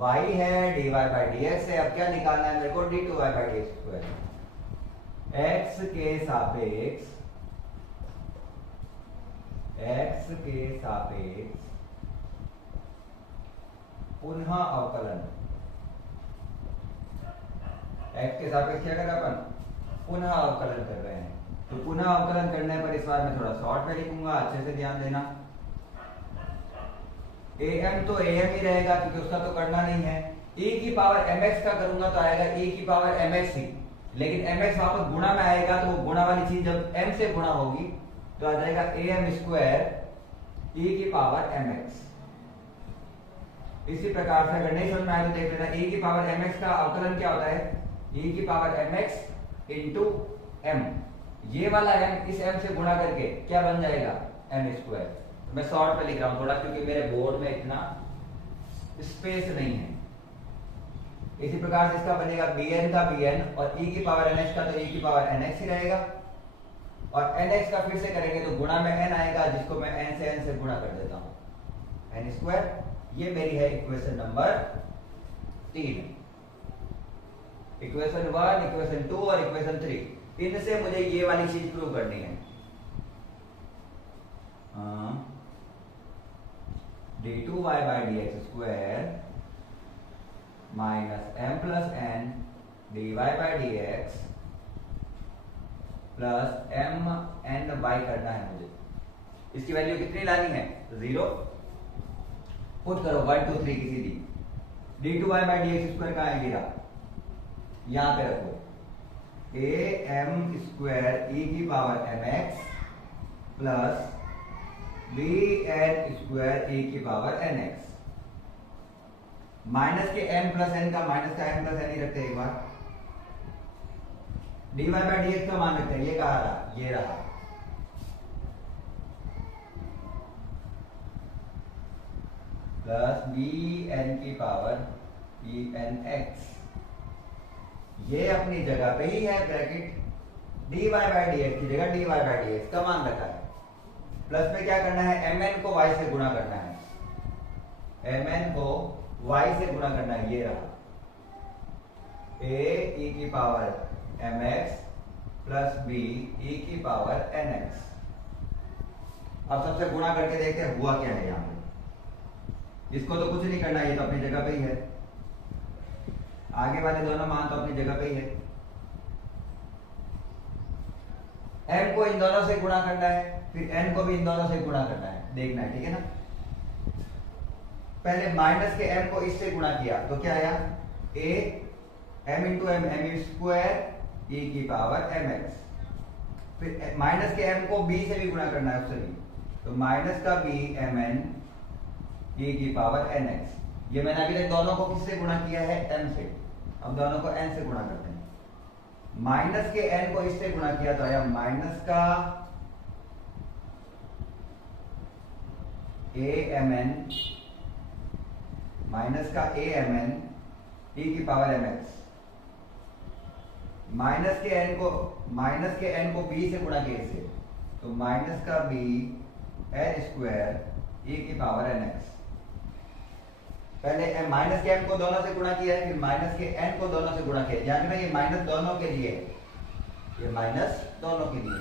y है, dy बाई डी एक्स है, अब क्या निकालना है मेरे को, d2y by d x square. x के सापेक्ष पुनः अवकलन, x के सापेक्ष क्या कर रहे हैं अपन, पुनः अवकलन कर रहे हैं। तो पुनः अवकलन करने पर इस बार मैं थोड़ा शॉर्ट में लिखूंगा, अच्छे से ध्यान देना। am तो am ही रहेगा क्योंकि उसका तो करना नहीं है। e की पावर mx का करूंगा तो आएगा e की पावर mx ही, लेकिन mx वापस गुणा में आएगा, तो वो गुणा वाली चीज जब m से गुणा होगी तो आ जाएगा am स्क्वायर e की पावर mx। इसी प्रकार से अगर नहीं समझ में आए तो देख लेना, e की पावर mx का अवकलन क्या होता है, e की पावर mx इंटू m, ये वाला m इस m से गुणा करके क्या बन जाएगा, m स्क्वायर। मैं शॉर्ट पे लिख रहा हूं थोड़ा, क्योंकि मेरे बोर्ड में इतना स्पेस नहीं है। इसी प्रकार से इसका बनेगा bn का bn और e की पावर nx का तो e की पावर nx ही रहेगा, और nx का फिर से करेंगे तो गुणा में n आएगा, जिसको मैं n से गुणा कर देता हूं, n स्क्वायर। ये मेरी है इक्वेशन नंबर 3। इक्वेशन 1, इक्वेशन 2 और इक्वेशन 3, इनसे मुझे ये वाली चीज प्रूव करनी है। d2y by d x square minus m plus n dy by d x plus m n y करना है मुझे। इसकी वैल्यू कितनी लानी है, 0। पुट करो 1 2 3 किसी दी, d2y by d x square कहाँ है गिरा, यहां पे रखो, am स्क्वायर e की power mx plus bn square e की पावर nx। माइनस के m प्लस n का माइनस का m प्लस n ही रखते हैं एक बार। dy बाई डी एक्स का मान रखते हैं, ये कहा रहा, ये रहा, प्लस bn की पावर bnx, ये अपनी जगह पे ही है bracket, dy by d x की जगह dy बाई डी एक्स का मान रखा है। प्लस में क्या करना है, mn को y से गुणा करना है, mn को y से गुणा करना है, ये रहा a e की power mx plus b e की पावर nx। अब सबसे गुणा करके देखते हैं हुआ क्या है यहाँ पे। इसको तो कुछ नहीं करना, ये तो अपनी जगह पे ही है, आगे वाले दोनों मान तो अपनी जगह पे ही है। m को इन दोनों से गुणा करना है, फिर n को भी इन दोनों से गुणा करना है, देखना है, ठीक है ना। पहले माइनस के m को इससे गुणा किया तो क्या आया, a m into m m square e की पावर mx। फिर माइनस के m को b से भी गुणा करना है उससे भी, तो माइनस का b mn e की पावर nx। ये मैंने अभी तक दोनों को किससे गुणा किया है, m से। अब दोनों को n से गुणा करते हैं। माइनस के n को इससे गुणा किया तो आया माइनस का amn माइनस का amn e की पावर mx। माइनस के n को b से गुणा किया इसे, तो माइनस का b n स्क्वायर e की पावर nx। पहले माइनस के m को दोनों से गुणा किया है, फिर माइनस के n को दोनों से गुणा किया, यानी ना ये माइनस दोनों के लिए, ये माइनस दोनों के लिए,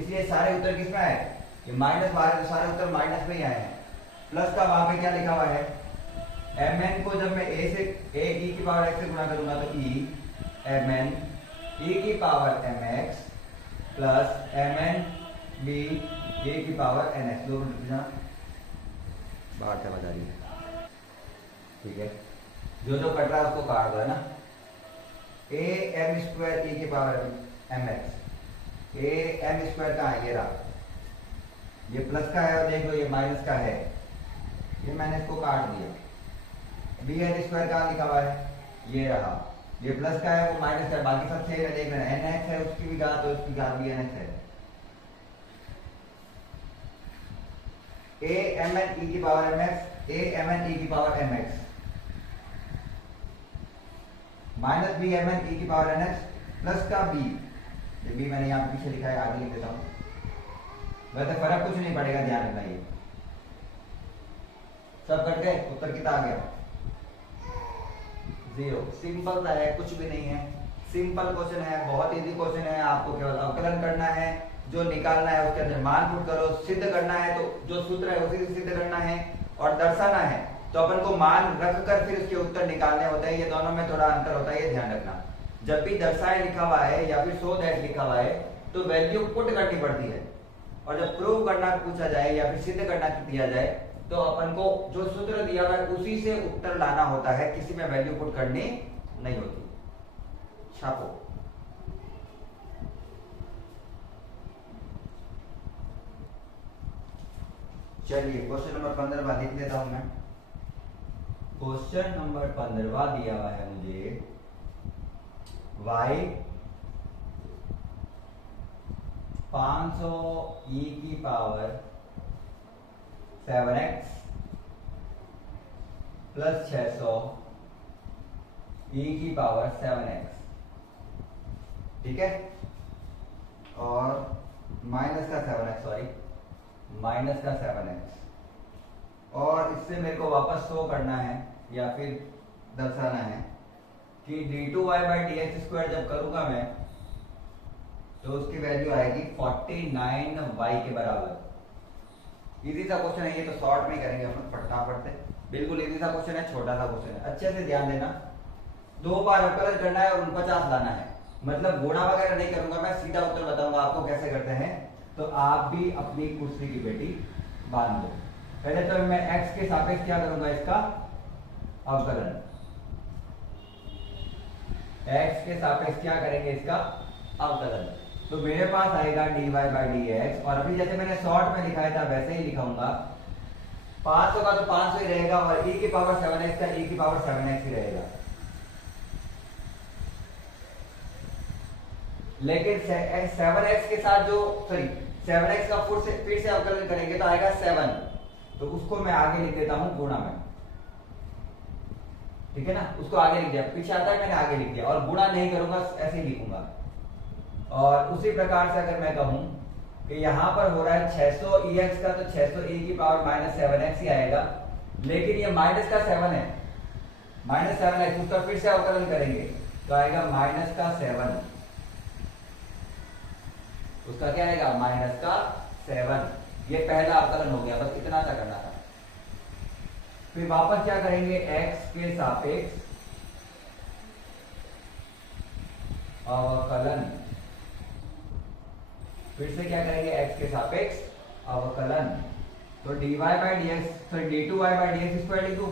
इसलिए सारे उत्तर किसमें आए, ये माइनस बाहर, तो सारे उत्तर माइनस में ही आए हैं। प्लस का वहां पे क्या लिखा हुआ है, mn को जब मैं a e की पावर x से गुणा करूंगा तो e mn e की power mx plus mn b e की पावर nx। दो मिनट बाहर चला जा रही है, ठीक है, जो जो कट रहा है उसको काट दो, है ना। a m स्क्वायर e की power mx, a m square का है, ये रहा, ये प्लस का है और देख लो ये माइनस का है, ये मैंने इसको काट दिया। बी एन स्क्वायर कहाँ लिखा हुआ है, ये रहा, ये प्लस का है वो माइनस का है, बाकी सब सेम है, देख रहे हैं एन एक्स है उसकी भी घात, तो उसकी घात भी एन एक्स है। ए एम एन ई की power M X, A M N E की power M X minus B M N E की पावर एन एक्स प्लस का बी, ये बी मैंने यहाँ पीछे लिखा है, आगे लिख देता हूँ, वैसे फर्क कुछ नहीं पड़ेगा, ध्यान रखना। ये सब कट गए, उत्तर कितना आ गया, 0। सिंपल है, कुछ भी नहीं है, सिंपल क्वेश्चन है, बहुत इजी क्वेश्चन है। आपको केवल अवकलन करना है, जो निकालना है उसके अंदर मान पुट करो, सिद्ध करना है तो जो सूत्र है उसी से सिद्ध करना है, और दर्शाना है तो अपन को मान रख कर फिर उसके उत्तर निकालने होते हैं। ये दोनों में थोड़ा अंतर होता है, ये ध्यान रखना। जब भी दर्शाए लिखा हुआ है या फिर सो दैट लिखा हुआ है तो वैल्यू पुट करनी पड़ती है, और जब प्रूव करना पूछा जाए या फिर सिद्ध करना दिया जाए तो अपन को जो सूत्र दिया हुआ है उसी से उत्तर लाना होता है, किसी में वैल्यू पुट करनी नहीं होती। छापो। चलिए क्वेश्चन नंबर 15 लिख देता हूं मैं। क्वेश्चन नंबर 15 दिया हुआ है मुझे, y 500 e की पावर 7x प्लस 600 e की पावर 7x, ठीक है, और माइनस का 7x, सॉरी माइनस का 7x, और इससे मेरे को वापस शो करना है या फिर दर्शाना है कि d2y/dx² जब करूंगा मैं तो उसकी वैल्यू आएगी 49y के बराबर। इजी सा क्वेश्चन है ये, तो शॉर्ट में करेंगे हम फटाफट से, बिल्कुल इजी सा क्वेश्चन है, छोटा सा क्वेश्चन है, अच्छे से ध्यान देना। 2 बार अवकलन करना है और 49 लाना है, मतलब गुणा वगैरह नहीं करूंगा मैं, सीधा उत्तर बताऊंगा आपको कैसे करते हैं, तो आप भी अपनी कुर्सी की बेटी बांध दो। पहले तो मैं x के सापेक्ष क्या करूंगा, इसका अवकलन, x के सापेक्ष क्या करेंगे, इसका अवकलन, तो मेरे पास आएगा dy/dx, और अभी जैसे मैंने शॉर्ट में लिखाया था वैसे ही लिखाऊंगा। 500 का तो 500 ही रहेगा, और e की पावर 7x का e की पावर 7x ही रहेगा, लेकिन 7x के साथ जो 7x का फिर से अवकलन करेंगे तो आएगा 7, तो उसको मैं आगे लिख देता हूं गुणा में, ठीक है ना, उसको आगे लिख दिया, पीछे आता है मैंने आगे लिख दिया, और गुणा नहीं करूंगा, ऐसे ही लिखूंगा। और उसी प्रकार से अगर मैं कहूं कि यहां पर हो रहा है 600 ex का, तो 600 e की पावर -7x ही आएगा, लेकिन ये माइनस का 7 है, -7x, उसका फिर से अवकलन करेंगे तो आएगा माइनस का 7, उसका क्या आएगा, माइनस का 7। ये पहला अवकलन हो गया, बस इतना सा करना था। फिर वापस क्या करेंगे, x के सापेक्ष अवकलन, फिर से क्या करेंगे, x के सापेक्ष अवकलन, तो dy by d x, sorry d2y by d x square लिखूं।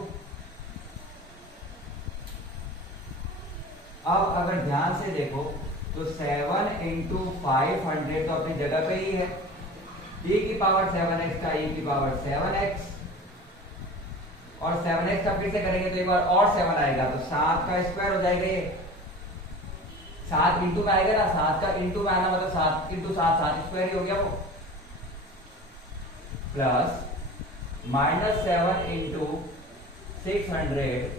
अब अगर ध्यान से देखो तो 7 इंटू 500 तो अपनी जगह पे ही है, e की पावर 7x का e की पावर 7x, और 7x का फिर से करेंगे तो एक बार और 7 आएगा, तो 7 का स्क्वायर हो जाएगा ये, 7 इंटू में आएगा ना, 7 का इंटू में आना मतलब 7 इंटू 7 7 स्क्वायर ही हो गया वो, प्लस -7 इंटू 600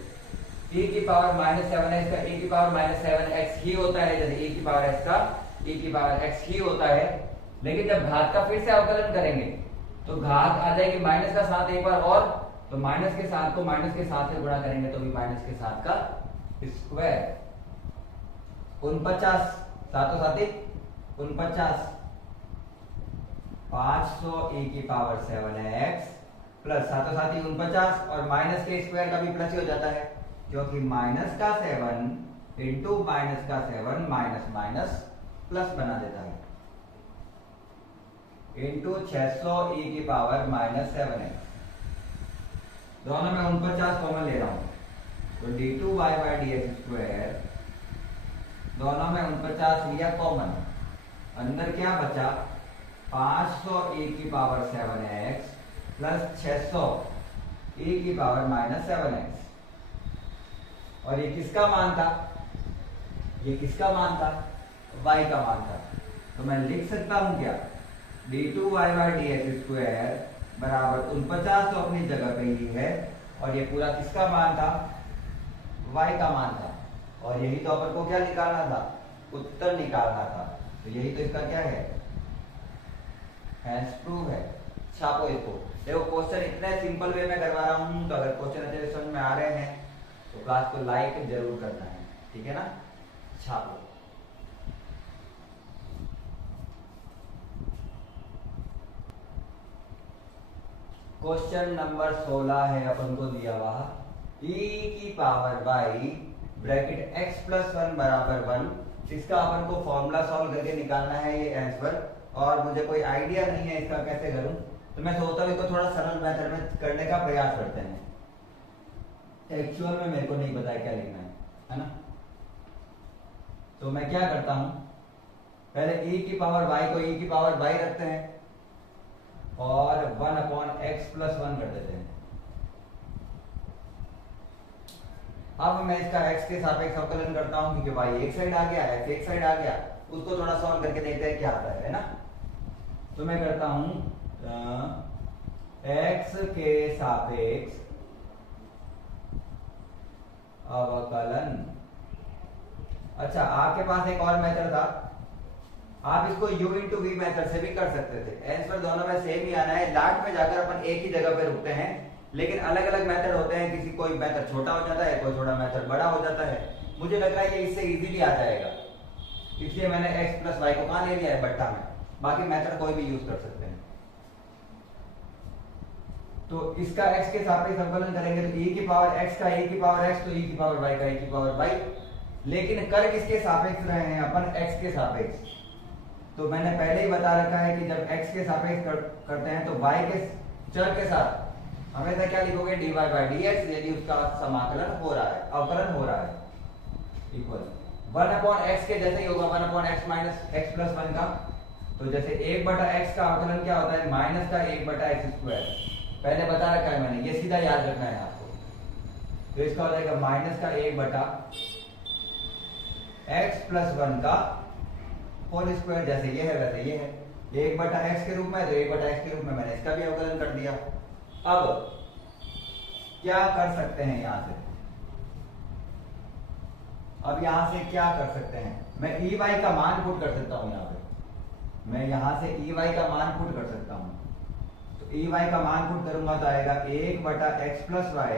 e की पावर -7x का e की पावर -7x ही होता है, जैसे e की पावर x का e की पावर x ही होता है। लेकिन जब घात का फिर से अवकलन करेंगे तो घात आ जाएगी माइनस का 7 एक बार और, तो माइनस के 7 को माइनस के 7 से गुणा करेंगे तो भी माइनस के 7 का स्क्वायर, 49 सातों साथी 49, 500 e की पावर 7x प्लस सातों साथी 49, और माइनस के स्क्वायर का भी प्लस ही हो जाता है, क्योंकि माइनस का 7 इंटू माइनस का 7 माइनस माइनस प्लस बना देता है, इंटू 600 e की पावर -7x, दोनों में 49 कॉमन ले रहा हूं, तो d2y by d x square, दोनों में 49 लिया कॉमन, अंदर क्या बचा 500 e की पावर 7x प्लस 600 e की पावर -7x, और ये किसका मान था, ये किसका मान था, y का मान था, तो मैं लिख सकता हूं क्या, d2y by d x square बराबर 49 तो अपनी जगह पे ही है, और ये पूरा किसका मान था, y का मान था, और यही तो अपन को क्या निकालना था, उत्तर निकालना था, तो यही तो इसका क्या है, हैंस प्रूव है। छापो इसको, देखो क्वेश्चन इतने सिंपल वे में करवा रहा हूं, तो अगर क्वेश्चन अच्छे समझ में आ रहे हैं तो क्लास को लाइक जरूर करना है, ठीक है ना। छापो, क्वेश्चन नंबर 16 है अपन को दिया हुआ, e की power by bracket x plus 1 बराबर 1, इसका अपन को फॉर्मूला सॉल्व करके निकालना है ये आंसर, और मुझे कोई आइडिया नहीं है इसका कैसे करूं, तो मैं सोचता हूं इसको थोड़ा सरल मेथड में करने का प्रयास करते हैं। एक्चुअल में मेरे को नहीं पता है क्या लिखना है ना, तो मैं क्या करता हूं, पहले e की पावर y को e की पावर y रखते हैं और 1/x प्लस 1 कर देते हैं। अब मैं इसका x के सापेक्ष अवकलन करता हूं, क्योंकि y एक साइड आ गया, x एक साइड आ गया, उसको थोड़ा सॉल्व करके देखते हैं क्या आता है ना। तो मैं करता हूं x के सापेक्ष अवकलन। अच्छा, आपके पास एक और मेथड था, आप इसको u इंटू वी मेथड से भी कर सकते थे, आंसर दोनों में सेम ही आना है, लास्ट में जाकर अपन एक ही जगह पे रुकते हैं, लेकिन अलग अलग मेथड होते हैं, किसी कोई मेथड छोटा हो जाता है, कोई छोटा मेथड बड़ा हो जाता है। मुझे लग रहा है ये इससे इजीली आ जाएगा, इसलिए मैंने x प्लस वाई को कहां ले लिया है, बट्टा में, बाकी मेथड कोई भी यूज कर सकते हैं। तो इसका x के सापेक्ष अवकलन करेंगे तो e की पावर x का e की पावर x, तो e की पावर y का e की पावर y, लेकिन कर किसके सापेक्ष रहे हैं अपन, x के सापेक्ष। तो मैंने पहले ही बता रखा है कि जब x के सापेक्ष करते हैं तो y के चर के साथ हमेशा क्या लिखोगे, dy बाई डी एक्स, यदि उसका समाकलन हो रहा है, अवकलन हो रहा है, इक्वल 1/x के जैसे ही होगा 1/x माइनस x प्लस 1 का, तो जैसे 1/x का अवकलन क्या होता है, माइनस का 1/x स्क्वायर, पहले बता रखा है मैंने, ये सीधा याद रखना है आपको। तो इसका हो जाएगा माइनस का 1/x प्लस 1 का होल स्क्वायर, जैसे ये है वैसे ये है, 1/x के रूप में, तो 1/x के रूप में मैंने इसका भी अवकलन कर दिया। अब क्या कर सकते हैं यहां से, अब यहां से क्या कर सकते हैं, मैं ई वाई का मान पुट कर सकता हूं, यहां पे मैं यहां से ई वाई का मान पुट कर सकता हूं। तो ई वाई का मान पुट करूंगा तो आएगा 1/x plus y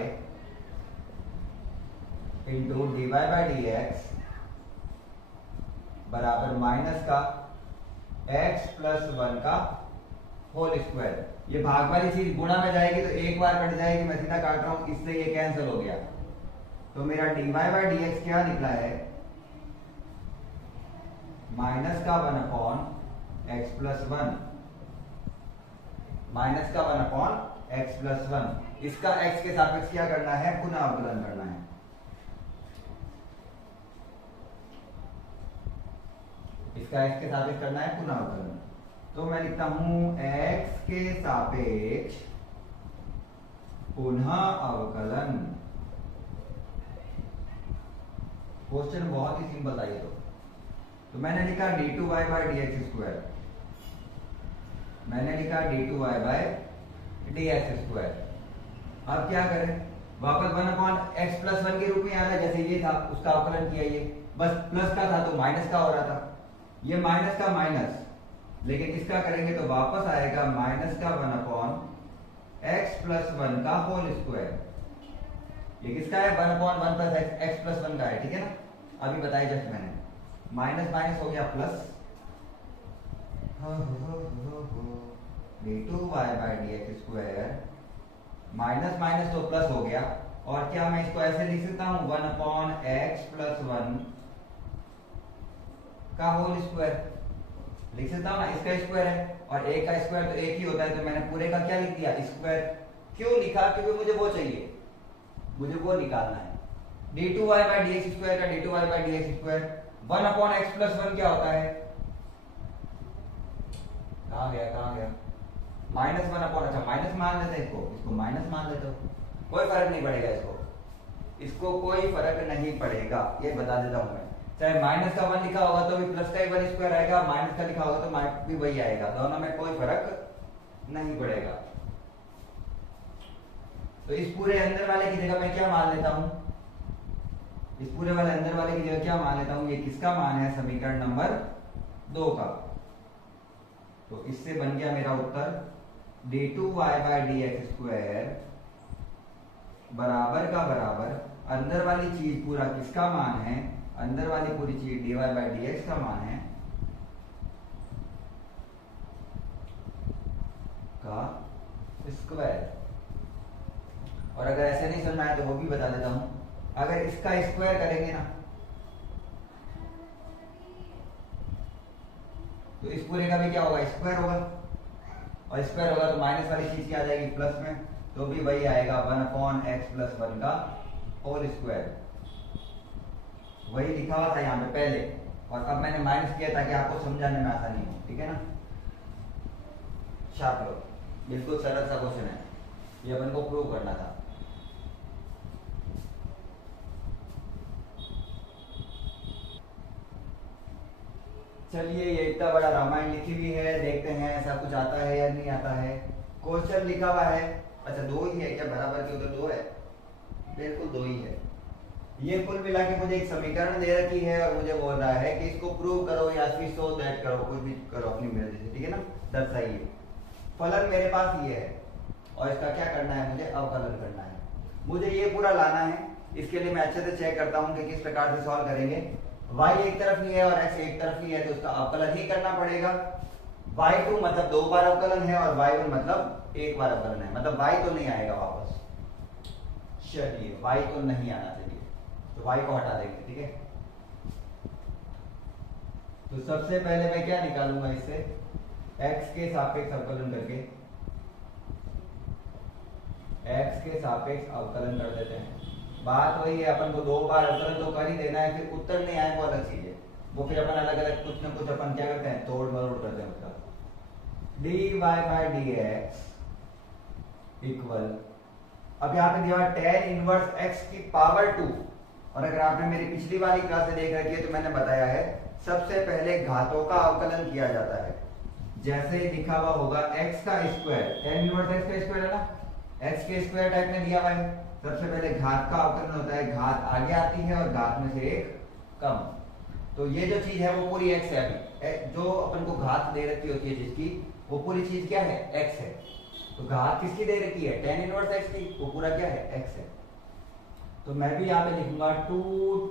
into d y by d x बराबर माइनस का x प्लस 1 का होल स्क्वायर। ये भाग वाली चीज गुणा में जाएगी तो एक बार कट जाएगी, मैं सीधा काट रहा हूं, इससे ये कैंसिल हो गया, तो मेरा dy बाई डी एक्स क्या निकला है, माइनस का 1/x प्लस 1 माइनस का 1 अपॉन x प्लस 1। इसका x के सापेक्ष क्या करना है, पुनः अवकलन करना है। इसका x के सापेक्ष करना है पुनः अवकलन। तो मैं लिखता हूं x के सापेक्ष पुनः अवकलन। क्वेश्चन बहुत ही सिंपल था ये तो मैंने लिखा d2y बाई dx स्क्वायर, मैंने लिखा d2y बाई dx स्क्वायर। अब क्या करें, वापस 1 अपॉन x प्लस 1 के रूप में आ रहा है, जैसे ये था उसका अवकलन किया, ये बस प्लस का था तो माइनस का हो रहा था, ये माइनस का माइनस, लेकिन इसका करेंगे तो वापस आएगा माइनस का 1 अपॉन x प्लस 1 का होल स्क्वायर। ये किसका है, 1 अपॉन 1 प्लस x प्लस 1 का है, ठीक है ना। अभी बताया जस्ट मैंने, माइनस माइनस हो गया plus, d2y by dx square, minus minus तो प्लस हो गया, और क्या मैं इसको ऐसे लिख सकता हूं 1 अपॉन x प्लस 1 का होल स्क्वायर, लिख सकता हूं ना। इसका स्क्वायर है और एक का स्क्वायर तो एक ही होता है, तो मैंने पूरे का क्या लिख दिया, स्क्वायर। क्यों लिखा, क्योंकि मुझे वो चाहिए, मुझे वो निकालना है। d2y बाई dx स्क्वायर का d2y by dx square 1 upon x plus 1 क्या होता है, कहां गया, माइनस 1 अपॉन, अच्छा माइनस मान लेते हैं इसको माइनस मान लेते हो, कोई फर्क नहीं पड़ेगा, इसको कोई फर्क नहीं पड़ेगा, ये बता देता हूं मैं। चाहे माइनस का 1 लिखा होगा तो भी प्लस का ही 1 स्क्वायर आएगा, माइनस का लिखा होगा तो भी वही आएगा, दोनों में कोई फर्क नहीं पड़ेगा। तो इस पूरे अंदर वाले की जगह मैं क्या मान लेता हूं, इस पूरे वाले अंदर वाले की जगह क्या मान लेता हूं, ये किसका मान है, समीकरण नंबर 2 का। तो इससे बन गया मेरा उत्तर d2y बाई dx स्क्वायर बराबर का बराबर अंदर वाली चीज पूरा किसका मान है, अंदर वाली पूरी चीज dy बाई dx का मान है का स्क्वायर। और अगर ऐसे नहीं सुनना है तो वो भी बता देता हूं, अगर इसका स्क्वायर करेंगे ना तो इस पूरे का भी क्या होगा, स्क्वायर होगा, और स्क्वायर होगा तो माइनस वाली चीज क्या आ जाएगी प्लस में, तो भी वही आएगा 1 अपॉन x प्लस 1 का होल स्क्वायर। वही लिखा हुआ था यहाँ पे पहले, और अब मैंने माइनस किया ताकि आपको समझाने में आसानी हो, ठीक है ना। शार्प लो, बिल्कुल सरल सा क्वेश्चन है, ये अपन को प्रूव करना था। चलिए, ये इतना बड़ा रामायण लिखी हुई है, देखते हैं ऐसा कुछ आता है या नहीं आता है। क्वेश्चन लिखा हुआ है, अच्छा 2 ही है क्या, बराबर के उधर 2 है, बिल्कुल 2 ही है। ये कुल मिला के मुझे एक समीकरण दे रखी है और मुझे बोल रहा है कि इसको प्रूव करो या फिर शो दैट करो, कुछ भी करो अपनी मर्जी से, ठीक है ना। दर्शाइए, फलन मेरे पास ये है और इसका क्या करना है, मुझे अवकलन करना है, मुझे ये पूरा लाना है। इसके लिए मैं अच्छे से चेक करता हूँ कि किस प्रकार से सॉल्व करेंगे। y एक तरफ ही है और x एक तरफ ही है, तो उसका अवकलन ही करना पड़ेगा। y2 मतलब 2 बार अवकलन है और y1 मतलब 1 बार अवकलन है, मतलब y तो नहीं आएगा वापस। चलिए, y तो नहीं आना चाहिए, तो y को हटा देंगे, ठीक है। तो सबसे पहले मैं क्या निकालूंगा इससे, x के सापेक्ष अवकलन करके, x के सापेक्ष अवकलन कर देते हैं। बात वही है, अपन को 2 बार अवकलन तो कर ही देना है, फिर उत्तर नहीं आए वो अलग चीज है, वो फिर अपन अलग अलग कुछ ना कुछ अपन क्या करते हैं, तोड़ मरोड़ करते हैं उसका। dy बाई dx इक्वल, अब यहाँ पे दिया tan इनवर्स x की पावर 2, और अगर आपने मेरी पिछली वाली क्लास से देख रखी है तो मैंने बताया है सबसे पहले घातों का अवकलन किया जाता है। जैसे लिखा हुआ होगा x का स्क्वायर, tan इनवर्स x का स्क्वायर है ना, x के स्क्वायर टाइप में दिया हुआ है, सबसे पहले घात का अवकलन होता है, घात आगे आती है और घात में से एक कम। तो ये जो चीज है वो पूरी x है, अभी जो अपन को घात दे रखी होती है जिसकी, वो पूरी चीज क्या है, x है। तो घात किसकी दे रखी है, tan इनवर्स x की, वो पूरा क्या है, x है। तो मैं भी यहाँ पे लिखूंगा 2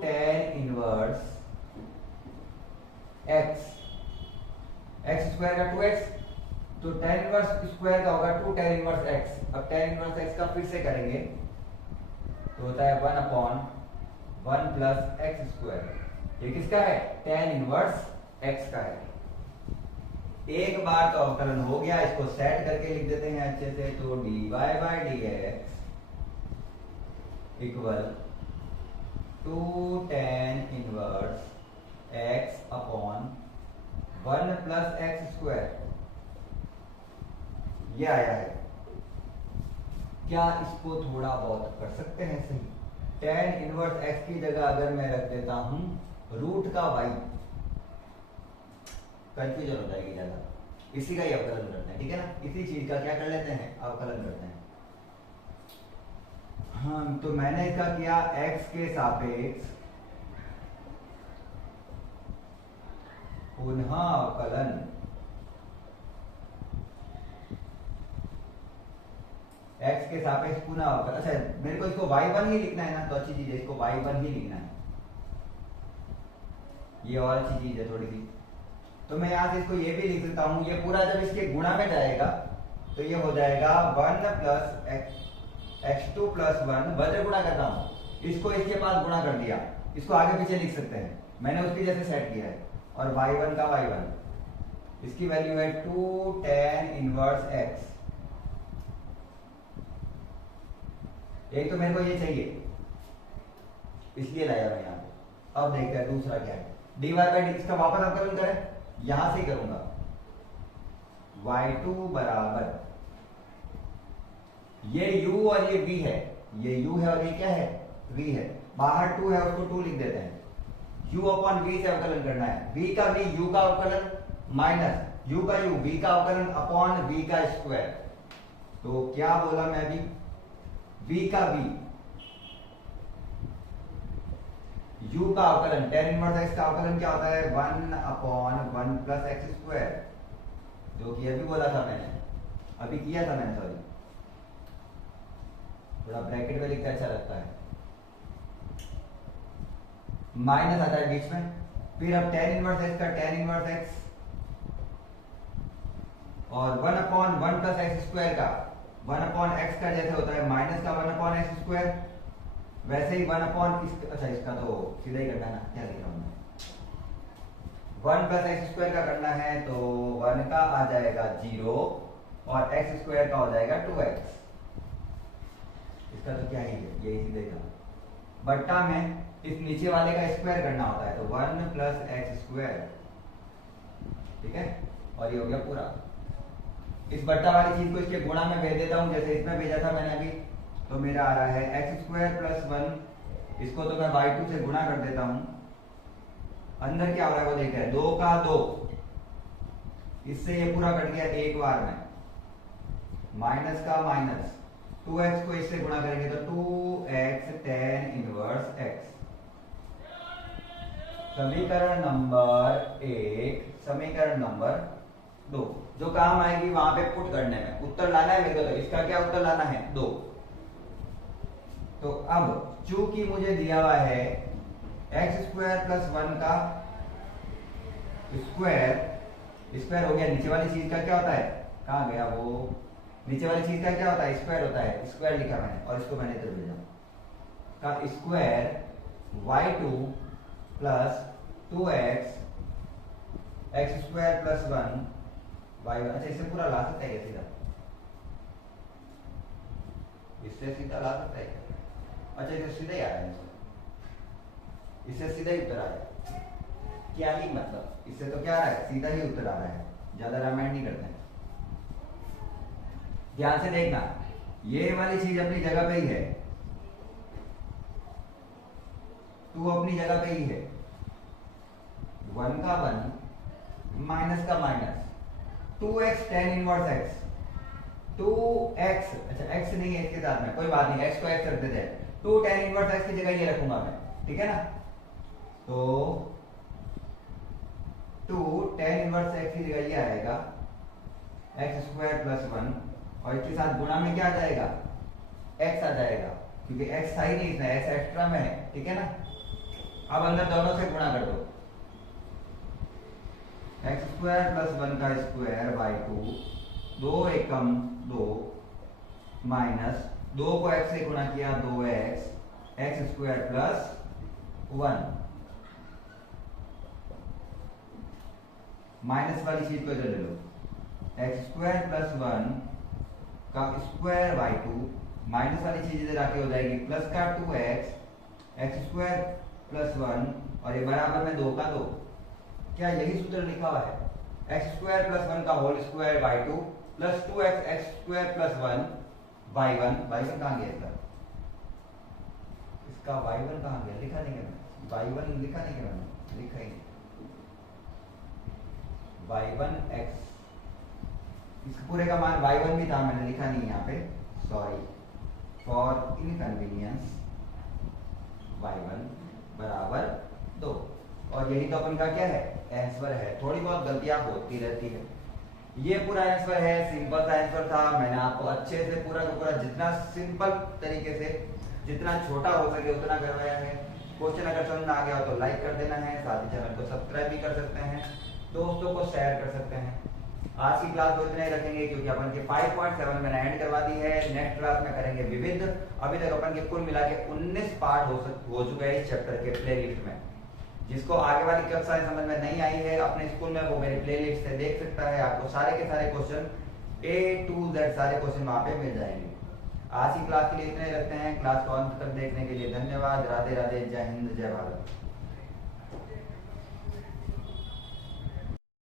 tan inverse x, x square का 2x, तो tan इनवर्स स्क्वायर का होगा 2 tan इनवर्स x। अब tan इनवर्स x का फिर से करेंगे तो होता है 1 अपॉन 1 प्लस एक्स स्क्वायर। ये किसका है, tan इनवर्स x का है। एक बार तो अवकलन हो गया, इसको सेट करके लिख देते हैं अच्छे से। तो dy by dx equal to tan inverse x upon 1 plus x square, ये आया है। क्या इसको थोड़ा बहुत कर सकते हैं सही? tan इनवर्स x की जगह अगर मैं रख देता हूं रूट का y, कंफ्यूजन हो जाएगी ज्यादा। इसी का ही अवकलन करते हैं, ठीक है ना? इसी चीज का क्या कर लेते हैं, अवकलन करते हैं। हाँ, तो मैंने इसका किया x के सापेक्ष पुनः अवकलन। x के सापेक्ष पुनः अवकलन। अच्छा, मेरे को इसको y1 ही लिखना है ना, तो अच्छी चीज है, इसको y1 ही लिखना है। ये और अच्छी चीज है थोड़ी सी। तो मैं यहां से इसको ये भी लिख सकता हूं, ये पूरा जब इसके गुणा में जाएगा तो ये हो जाएगा 1 प्लस x2 प्लस 1, वज्र गुणा करता हूं, इसको इसके पास गुणा कर दिया, इसको आगे पीछे लिख सकते हैं, मैंने उसके जैसे सेट किया है। और y1 का y1, इसकी वैल्यू है 2 tan इनवर्स x। एक तो मेरे को ये चाहिए, इसलिए लाया मैं यहां पे। अब देखते हैं दूसरा क्या है। dy बाय dx का वापस अवकलन करें, यहां से ही करूंगा। y2 बराबर, ये u और ये v है, ये u है और ये क्या है, v है। बाहर 2 है, उसको 2 लिख देते हैं। u अपॉन v से अवकलन करना है। v का v, u का अवकलन माइनस u का u, v का अवकलन अपॉन v का स्क्वायर। तो क्या बोला मैं अभी, v का v, u का अवकलन tan इनवर्स x का अवकलन क्या होता है, 1 अपॉन 1 प्लस एक्स स्क्वायर, जो कि अभी बोला था मैंने, अभी किया था मैंने, सॉरी, थोड़ा ब्रैकेट में लिखकर अच्छा लगता है। माइनस आता है बीच में, फिर अब tan इनवर्स x का tan इनवर्स x और 1 अपॉन 1 प्लस एक्स स्क्वायर का 1 अपॉन x का जैसे होता है माइनस का 1 अपॉन एक्स स्क्वायर, वैसे ही 1 अपॉन अच्छा इसका तो सीधा ही करना है ना, क्या लिख रहा हूं मैं, 1 प्लस एक्स स्क्वायर का करना है, तो 1 का आ जाएगा 0 और एक्स स्क्वायर का हो जाएगा 2x। इसका तो क्या ही है, ये सीधे का बट्टा में इस नीचे वाले का स्क्वायर करना होता है, तो 1 प्लस एक्स स्क्वायर, ठीक है। और ये हो गया पूरा। इस बट्टा वाली चीज को इसके गुणा में भेज देता हूं, जैसे इसमें भेजा था मैंने अभी। तो मेरा आ रहा है एक्स स्क्वायर प्लस 1, इसको तो मैं y2 से गुणा कर देता हूं। अंदर क्या हो रहा है वो देखते हैं, 2 का 2, इससे ये पूरा कट गया एक बार में, माइनस का माइनस, 2x को इससे गुणा करेंगे तो 2x tan इनवर्स x। समीकरण नंबर 1, समीकरण नंबर 2, जो काम आएगी वहां पे पुट करने में, उत्तर लाना है मेरे को। तो इसका क्या उत्तर लाना है, 2। तो अब चूंकि मुझे दिया हुआ है एक्स स्क्वायर प्लस 1 का स्क्वायर, स्क्वायर हो गया, नीचे वाली चीज का क्या होता है, कहां गया वो, नीचे वाली चीज का क्या होता है, स्क्वायर होता है, स्क्वायर लिखा मैंने और इसको मैंने इधर भेजा, का square y2 plus 2x x square plus 1 y1। अच्छा, इससे पूरा ला सकता है क्या सीधा, इससे सीधा ला सकता है क्या? अच्छा, इसे सीधा ही आ रहा है, इससे सीधा ही उत्तर आ रहा है। क्या ही मतलब, इससे तो क्या आ रहा है, सीधा ही उत्तर आ रहा है, ज्यादा रामायण नहीं करते हैं। ध्यान से देखना, ये वाली चीज अपनी जगह पे ही है, तू अपनी जगह पे ही है, 1 का 1 माइनस का minus, 2x tan inverse x, 2x, अच्छा x नहीं है इसके साथ में, कोई बात नहीं, x को x रख देते हैं, 2 tan इनवर्स x की जगह ये रखूंगा मैं, ठीक है ना। तो 2 tan इनवर्स x की जगह ये आएगा एक्स स्क्वायर प्लस 1 और इसके साथ गुणा में क्या आ जाएगा, x आ जाएगा, क्योंकि x था ही नहीं इसमें, x एक्स्ट्रा में है, ठीक है ना। अब अंदर दोनों से गुणा कर दो, एक्स स्क्वायर प्लस 1 का स्क्वायर y2, 2 एकम 2 माइनस 2 को x से गुणा किया 2x x square plus 1। Minus वाली चीज को इधर ले लो, एक्स स्क्वायर प्लस 1 का स्क्वायर बाई 2, माइनस वाली चीज इधर आके हो जाएगी प्लस का 2x एक्स स्क्वायर प्लस 1 और ये बराबर में 2 का 2। क्या यही सूत्र लिखा हुआ है? एक्स स्क्वायर प्लस 1 का whole square by 2 plus 2x x square plus 1 by 1। By 1 कहाँ गया इसका बाई 1 कहाँ गया? लिखा नहीं है बाई 1, लिखा नहीं है मैंने, लिखा ही बाई 1 एक्स, इसका पूरे का मान बाई 1 भी था, मैंने लिखा नहीं यहाँ पे, सॉरी फॉर इनकन्वीनियंस, बाई 1 बराबर 2। और यही तो अपन का क्या है? आंसर है। थोड़ी बहुत गलतियां होती रहती है। ये पूरा आंसर है, सिंपल सा आंसर था। मैंने आपको अच्छे से पूरा का पूरा जितना सिंपल तरीके से, जितना छोटा हो सके उतना करवाया है। क्वेश्चन अगर समझ में आ गया हो तो लाइक कर देना है, साथ ही चैनल को सब्सक्राइब भी कर सकते हैं, दोस्तों को शेयर कर सकते हैं। आज की क्लास को इतना ही रखेंगे क्योंकि अपन के 5.7 मैंने एंड करवा दी है। नेक्स्ट क्लास में करेंगे विविध। अभी तक अपन के कुल मिला के 19 पार्ट हो चुके हैं इस चैप्टर के प्लेलिस्ट में। जिसको आगे वाली कक्षाएं समझ में नहीं आई है अपने स्कूल में, वो मेरी प्लेलिस्ट से देख सकता है। आपको सारे के सारे क्वेश्चन A to Z सारे क्वेश्चन वहां पे मिल जाएंगे। आज की क्लास के लिए इतना ही रखते हैं। क्लास को अंत तक देखने के लिए धन्यवाद। राधे राधे, जय हिंद, जय भारत।